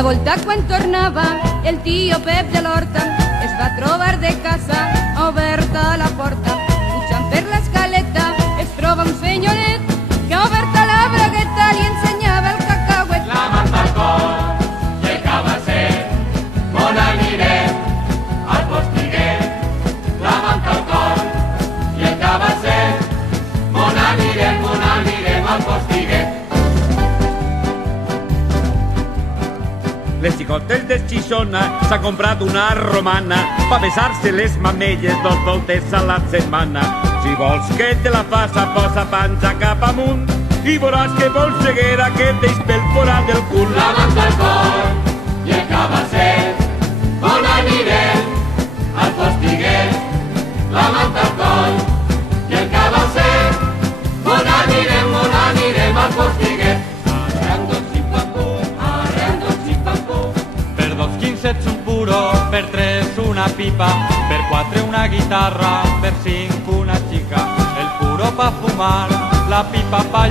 Una volta quan tornava el tio Pep de l'Horta es va trobar de casa oberta la porta. Pujant per l'escaleta es troba un senyoret que oberta la bragueta li ensenyava el cacauet. La manta al cor i el cabasset, on anirem? Al postiguet. La manta al cor i el cabasset, on anirem al postiguet. Les xicotes de Xixona s'ha comprat una romana pa besar-se les mamelles 2 voltes a la setmana. Si vols que te la faça, posa panxa cap amunt i veuràs que polseguera que et deix pel forat del cul. La manta al cor i el cabasset, on anirem? Al postiguet. La manta al cor i el cabasset, on anirem al postiguet. Per 2 quinzets un puro, per 3 una pipa, per 4 una guitarra, per 5 una xica. El puro pa fumar, la pipa pa